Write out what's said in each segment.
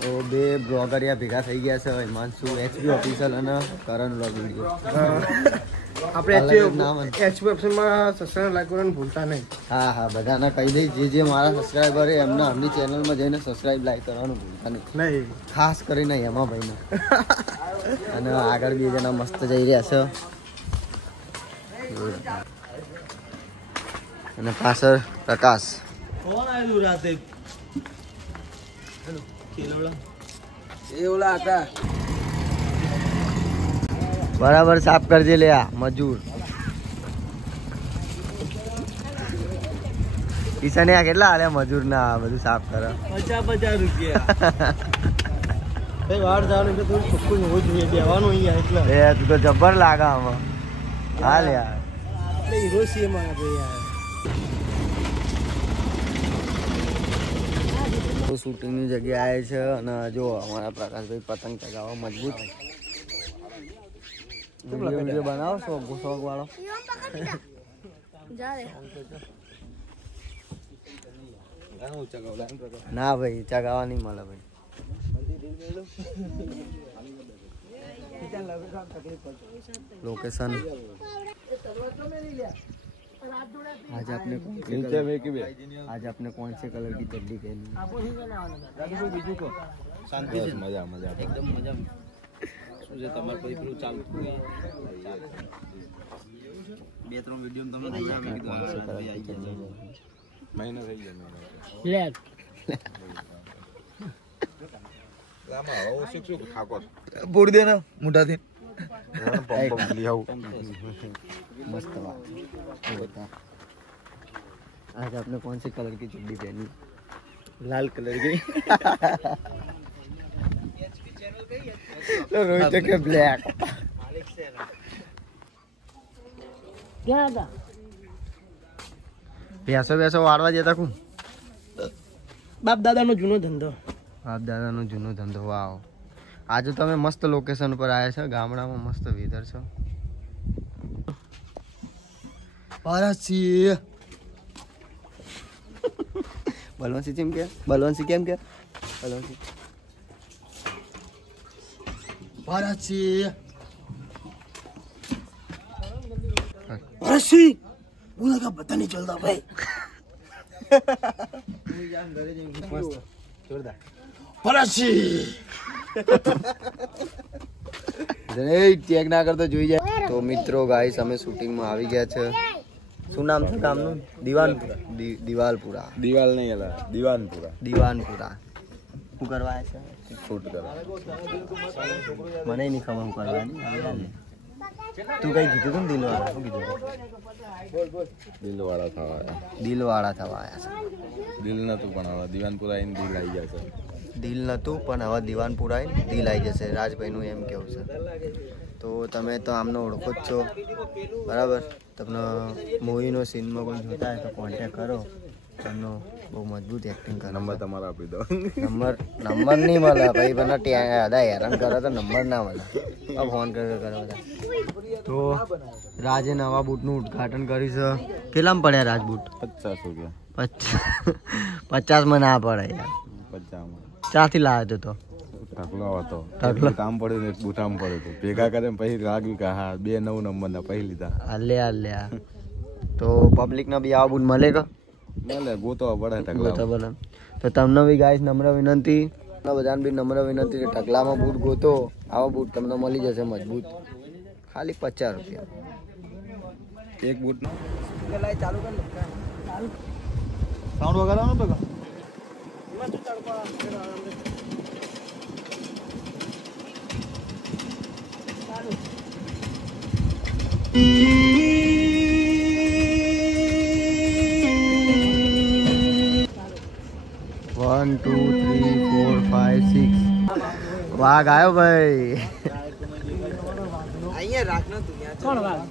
તો બે બ્લોગરિયા ભેગા થઈ ગયા છે હિમાંશુ એચપી ઓફિશિયલ અને કરણ વ્લોગ વિડીયો આપણે એચપી ઓપ્શનમાં સબસ્ક્રાઇબ લાઈક કરવાનું ભૂલતા નહીં. હા હા બધાને કહી દઈ જે મારા સબસ્ક્રાઈબર છે એમને આમની ચેનલમાં જઈને સબસ્ક્રાઇબ લાઈક કરવાનું ભૂલતા નહીં ખાસ કરીને હેમા ભાઈને અને આગળ બે જણા મસ્ત જઈ રહ્યા છે અને પાછળ પ્રકાશ કોણ આવ્યું રાતે બરાબર સાફ કરજે લે આ મજૂર ઈશાનિયા કેટલા હાલે મજૂર ના બધું સાફ કરે 50 રૂપિયા વાર જવાનું એટલે થોડું ચોખ્ખું હોવું જોઈએ બેવાનું અહીંયા એટલે તું તો જબ્બર લાગે આમાં હાલ યાર આપણે હીરો છીએ મારા ભાઈ યાર શૂટિંગની જગ્યાએ છે અને જો અમારા પ્રકાશભાઈ પતંગ ચગાવવા મજબૂત વિડીયો બનાવો શોખ વાળો ના ભાઈ ચગાવવા નહીં મળે ભાઈ लोकेशन आज आपने कौन से कलर की चड्डी पहनी મજા મજા એકદમ મજા શું છે તમારે કોઈ પેલું ચાલતું બે ત્રણ વિડીયો તમને મજા આવે કીધું મહિનો થઈ ગયો લેટ બોડ દે ને મોટાથી मस्त बात बता आज आपने कौन से कलर की चड्डी पहनी लाल कलर की तो रोहित के ब्लैक क्या था भैंसो वाड़वा जता कु बाप दादा नो जूनो धंधो बाप दादा नो जूनो धंधो वाव आज તમે મસ્ત લોકેશન પર આયા છો ગામડામાં મસ્ત વેધર છે પારાસી બલવંતસિંહ કેમ કે બલવંતસિંહ કેમ કે બલવંતસિંહ પારાસી पारासी बोला का पता नहीं चलता भाई पारासी ચેક ના કરતો જોઈ જાય તો મિત્રો ગાઈસ અમે શૂટિંગ માં આવી ગયા છે શું નામ છે ગામનું દિવાલપુરા દિવાલ નહીં અલા દીવાનપુરા શું કરવા આવ્યા છે શૂટ કરવા મને નહીં ખબર શું કરવાની તું કઈ કીધું તું દિલવાળા શું કીધું દિલવાળા થવા દિલવાળા થવા આવ્યા છે દિલ નતું પણ હવે દીવાનપુરા આવીને દિલ આવી ગયા છે દિલ નહોતું પણ હવે દીવાનપુરા આવીને દિલ આવી જશે રાજભાઈનું એમ કેવું છે તો તમે તો આમને ઓળખો જ છો બરાબર તમને મૂવીનો સીનમાં કોઈ જોતા હોય તો કોન્ટેક્ટ કરો એમનો બહુ મજબૂત એક્ટિંગ કરે નંબર તમારો આપી દો નંબર નહીં મળે ભાઈ મને ત્યાં હેરાન કરે તો નંબર ના મળે ફોન કરે બધા તો રાજે નવા બૂટનું ઉદઘાટન કર્યું છે કેટલામાં પડ્યા રાજ બૂટ 50 રૂપિયા 50 માં ના પડે યાર 50 ક્યાંથી લાવ્યો તો ઢગલો હતો કામ પડ્યું ને બુટામ પડ્યું હતું ભેગા કરીને પછી લાગ્યું કે હા 2 9 નંબરના પછી લીધા અલ્યા તો પબ્લિક ના બી આવા બૂટ મળે કે મળે ગોતો પડે ઢગલા તો તમને બી ગાઈસ નમ્ર વિનંતી બધાને બી નમ્ર વિનંતી કે ઢગલામાં બૂટ ગોતો આવા બૂટ તમને મળી જશે મજબૂત ખાલી 50 રૂપિયા એક બૂટ નો चालू कर સાઉન્ડ વગાડવાનો તો एमा तू तड़को 1 2 3 4 5 6 વાઘ આવ્યો ભાઈ અહીંયા રાખના તું યાર કોણ વાઘ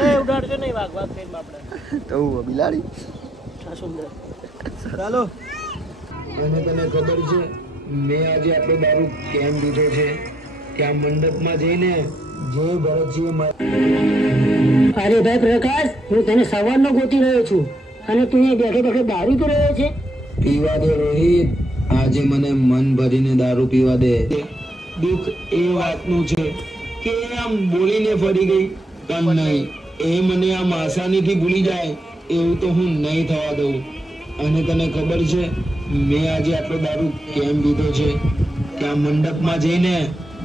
એ ઉડાડજો નહીં વાઘ કઈ બાપડા તો બિલાડી આ સુંદર ચાલો અને તને ખબર છે મેં આજે આપણો દારૂ કેમ દીધો છે ત્યાં મંડપમાં જઈને જે ભરતજીએ અરે ભાઈ પ્રકાશ હું તને સવારનો ગોતી રહ્યો છું અને તું બેઠે બેઠે દારૂ પી રહ્યો છે પીવા દે રોહિત, આ આજે મને મન ભરીને દારૂ પીવા દે. દુઃખ એ વાતનું છે કે આમ બોલીને ફરી ગઈ પણ નહીં, એ મને આમ આસાનીથી ભૂલી જાય એવું તો હું નહીં થવા દઉં. અને તને ખબર છે મેં આજે આટલો દારૂ કેમ પીધો છે? ત્યાં મંડપમાં જઈને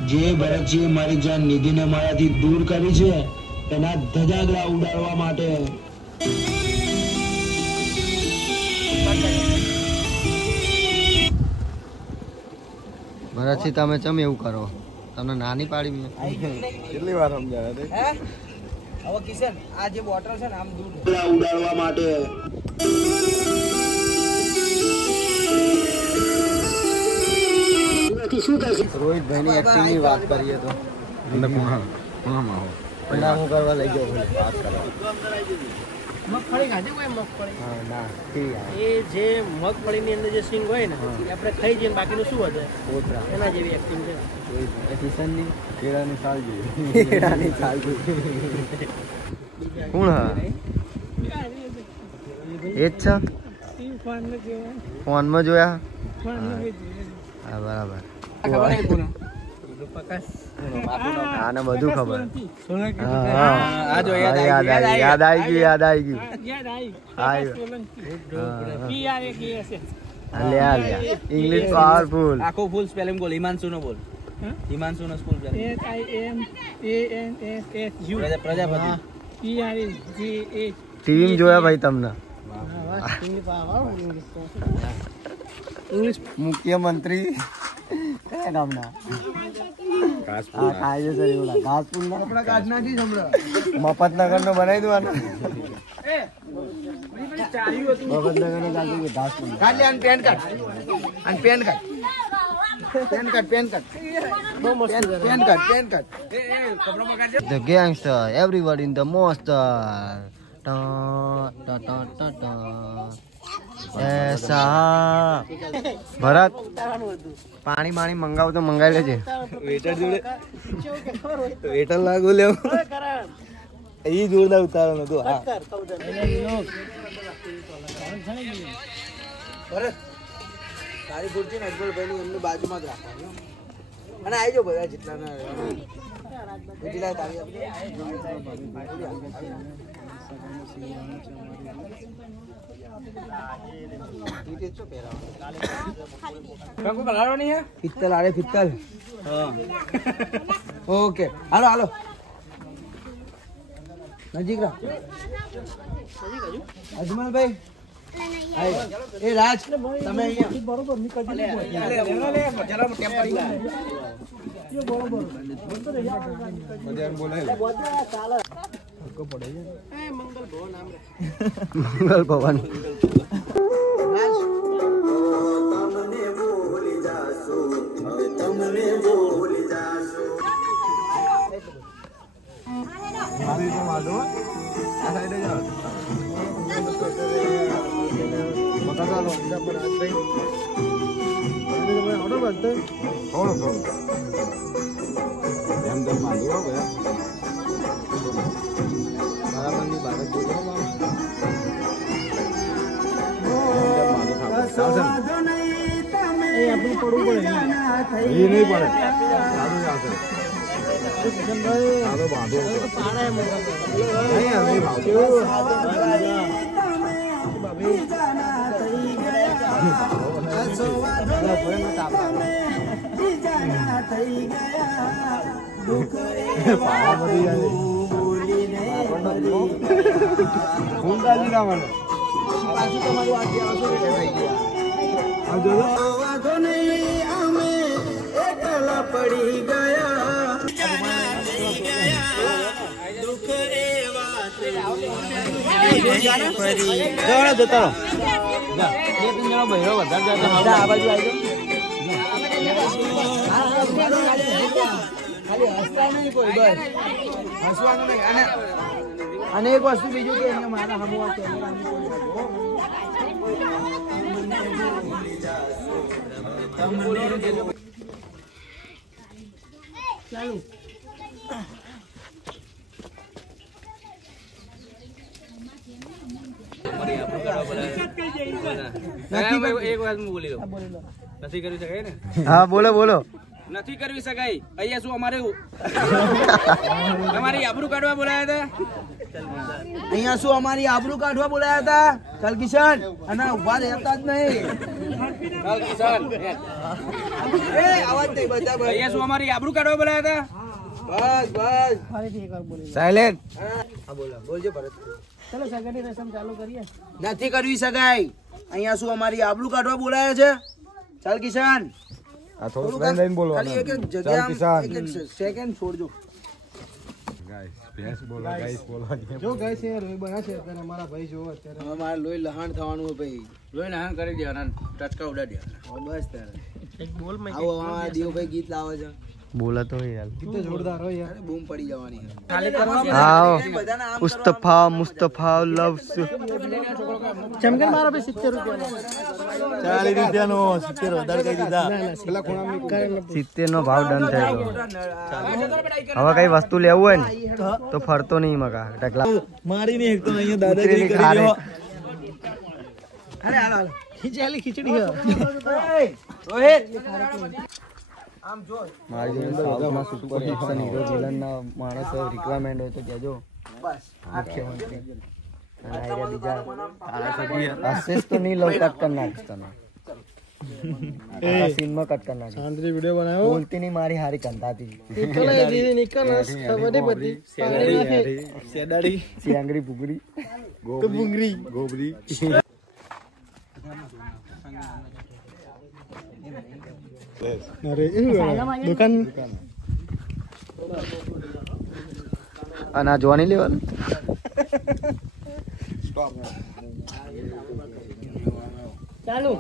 જે ભરતજીએ મારી જાન નિધિને મારાથી દૂર કરી છે તેના ધજાગરા ઉડાડવા માટે. ભરતજી તમે ચમ એવું કરો? તમને નાની પાડી મેં કેટલી વાર સમજાવ્યા તે? હવે કિશન આ જે બોટલ છે ને આમ દૂર ઉડાડવા માટે. રોહિતભાઈની એક્ટિંગની વાત કરીએ તો પેલા હું કરવા લઈ ગયો વાત કરવા. મગફળી ખાધી કોઈ મગફળી? હા ના કેવી આવે? એ જે મગફળીની અંદર જે સિંગ હોય ને એ આપણે ખાઈ જઈએ બાકીનું શું વધે કોતરા એના જેવી એક્ટિંગ છે. કિશનની કેળાની સાલ જેવી. કેળાની છાલ કોણ હા એ જ છે ફોનમાં જોયા? હા બરાબર. આને બધું ખબર. યાદ આવી ગયું. English powerful. આખો ફૂલ સ્પેલિંગ બોલ. હિમાંશુ નો બોલ. હિમાંશુ નો સ્કૂલ સ્પેલિંગ. પ્રજાપતિ. ટીવી જોયા ભાઈ તમને? ઇંગ્લિશ મુખ્યમંત્રી કયા ગામના? કાયદેસર એવું લાગે. ઘાસપુરના મફતનગર નો બનાવી દેવાનો. મફતનગર નો ઘાસપુર. The gangster, everybody in the monster. એસા ભરત પાણી પાણી મંગાવ તો મંગાવી લેજે. વેટર જોડે વેટર લાગુ લેવું એ જોરદાર ઉતારવાનું હતું. હા તારી ખુરશી ને અજમલભાઈ એમની બાજુમાં જ રાખવાની અને આવી જાઓ બધા જેટલા પિત્તલ આરે પિત્તલ. ઓકે હાલો હાલો નજીક રાખ. અજમલભાઈ એ રાજ તમે અહીંયા બરોબર મંગલ ભવન. પડી અને એક વસ્તુ બીજું કે મારા હમું ચાલુ એક વાત બોલી લો નથી કરી શકાય ને? હા બોલો બોલો. નથી કરવી શકાય. અહીંયા શું અમારે તમારી આબરૂ કાઢવા બોલાયા હતા? અહીંયા શું અમારી આબરૂ કાઢવા બોલાયા હતા? ચાલ કિશન, અને ઉભા રહેતા જ નહીં. ચાલ કિશન, એ આવાજ નહીં બધા. અહીંયા શું અમારી આબરૂ કાઢવા બોલાયા હતા? બસ બસ. સાયલેન્ટ. હા બોલો, બોલજો ભરત. ચલો સગાની રસમ ચાલુ કરીએ. નથી કરવી શકાય. અહીંયા શું અમારી આબરૂ કાઢવા બોલાયા છે? ચાલ કિશન. આ થોડું પ્રેમ લઈને બોલવાનું. ખાલી એક એક ચાલ જગ્યા કિસાન. એક એક સેકન્ડ છોડજો. ગાઈસ ભેંસ બોલો, ગાઈસ બોલો. જો ગાઈસ એ રોઈ બના છે અત્યારે અમારા ભાઈ જો અત્યારે હવે મારે લોહી લહાણ થવાનું હોય ભાઈ. લોહી લહાણ કરી દેવાના, ટચકા ઉડાડી દેવાના. બસ ત્યારે એક બોલ માં આવો આ દેવભાઈ ગીત લાવે છે. બોલા તો યાર. તો જોરદાર હોય યાર. અરે બૂમ પડી જવાની. આવો મુસ્તફા મુસ્તફા લવ્સ. ચમકન મારા ભાઈ 70 રૂપિયા 40 રૂપિયાનો 70 વધારે કહી દીધા. પેલા ખૂણામાં 70 નો ભાવ ડન થઈ ગયો. હવે કઈ વસ્તુ લેવું હોય ને તો ફરતો નહીં મગા ટકલા મારી નહીં એકતો અહીંયા દાદાગીરી કરી રહ્યો. અરે હાલ હાલ. ખીચડી ખીચડી હે રોહિત મારી જોડે સાઉથમાં સુપર એક્શન હીરો વિલનના માણસ રિક્વાયરમેન્ટ હોય તો કહેજો. બસ મુખ્યમંત્રી અને આયરા બીજા આશીષ તો નહીં લવ કટ કરી નાખીશ તને. સીનમાં કટ કરી નાખીશ. શાંતિ વિડિયો બનાવ્યો બોલતી નહીં મારી હારી કંતાતી. નિકલ દીદી નિકલ ખબર પડી સેડાડી સિયાંગરી ભૂગરી તો ભૂંગરી ગોબરી. અરે દુકાન અને આ જોવાની લેવાનું. ચાલુ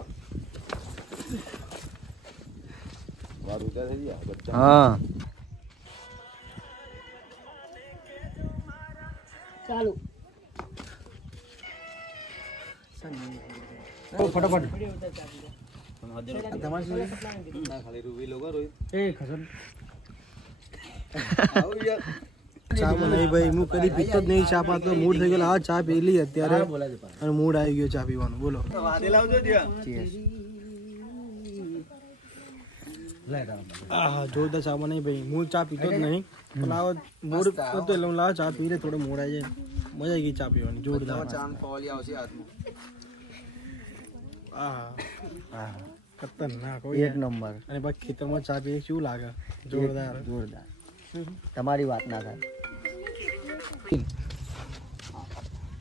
હા ચાલુ ફટાફટ ચા બનાવી ભાઈ હું કદી પીતો જ નહીં ચા પાતો મૂડ થઈ ગયો. ચા પી લી અત્યારે અને મૂડ આવી ગયો ચા પીવાનું. બોલો જોરદાર ચા બનાવી ભાઈ. હું ચા પીતો જ નહીં પણ આવો મૂડ હતો એટલે હું લાવ ચા પી લે થોડો મૂડ આવી જાય. મજા આવી ગઈ ચા પીવાની જોરદાર. આવશે હાથમાં. ખતરનાક એક નંબર. અને પછી ખેતરમાં ચા પીએ શું લાગે? જોરદાર જોરદાર. તમારી વાત ના થાય.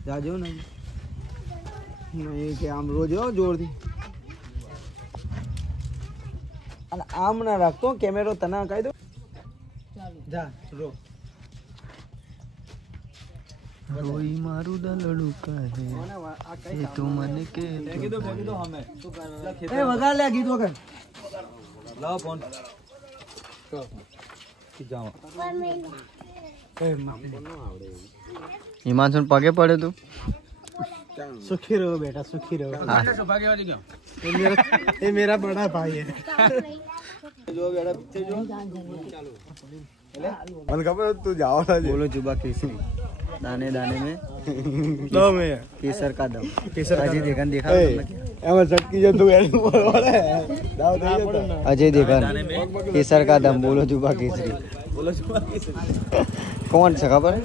જાજો ને નહીં કે આમ રોજ હો જોરથી. અને આમ ના રાખતો કેમેરો તને કહી દો. જા રો રોઈ મારું દલડું કહે એ તો મને કે એ વગાડ લે ગીત વગર. લાવ ફોન. હિમાંશન પગે પડે તું. सुखी रहो बेटा सुखी रहो. સૌભાગ્યવતી ક્યાં? ये मेरा बड़ा भाई है. જો બેડા પિક્ચર જો. મને ખબર તું જાવ બોલો जुबा केसरी दाने दाने में लो मैं केसर का दम. केसर का अजय दम. देवगन देखा तुमने क्या? એમાં સટકી જતું એનું બોલવાડે દાવ થઈ જતો. अजय देवगन केसर का दम. बोलो जुबा केसरी. कौन से खबर है?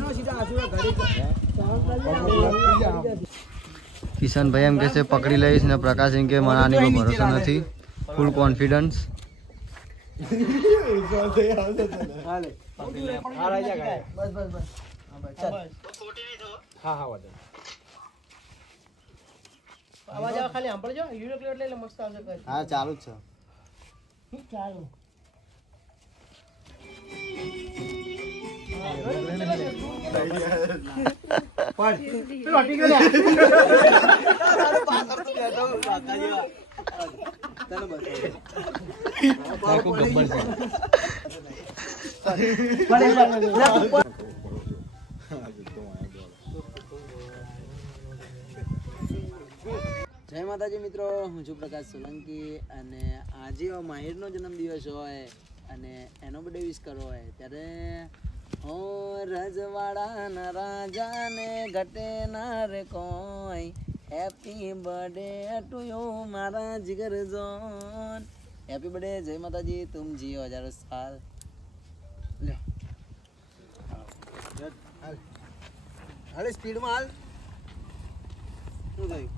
કિશન ભાઈ એમ કે છે પકડી લઈશ ને પ્રકાશ એમ કે મનાની કોઈ ભરોસો નથી. ફૂલ કોન્ફિડન્સ. હાલે. આ રાજા ગાય. બસ બસ બસ. ચાલ. હા હા વાંધો. आवाज आवा खाली हम पर जो यूरो प्लेट ले ले मस्त आवશે કઈ. હા ચાલુ જ છે. ચાલો જય માતાજી મિત્રો, હું છું પ્રકાશ સોલંકી અને આજે માહિરનો જન્મદિવસ હોય અને એનો બર્થડે વિશ કરવો હોય ત્યારે હો રજવાડાના રાજાને ઘટે ના રે કોઈ હેપી બર્થડે ટુ યુ મારા જીગર જોન. હેપી બર્થડે જય માતાજી તુમ જીઓ હજારો સાલ હાલ સ્પીડમાં હાલ શું થયું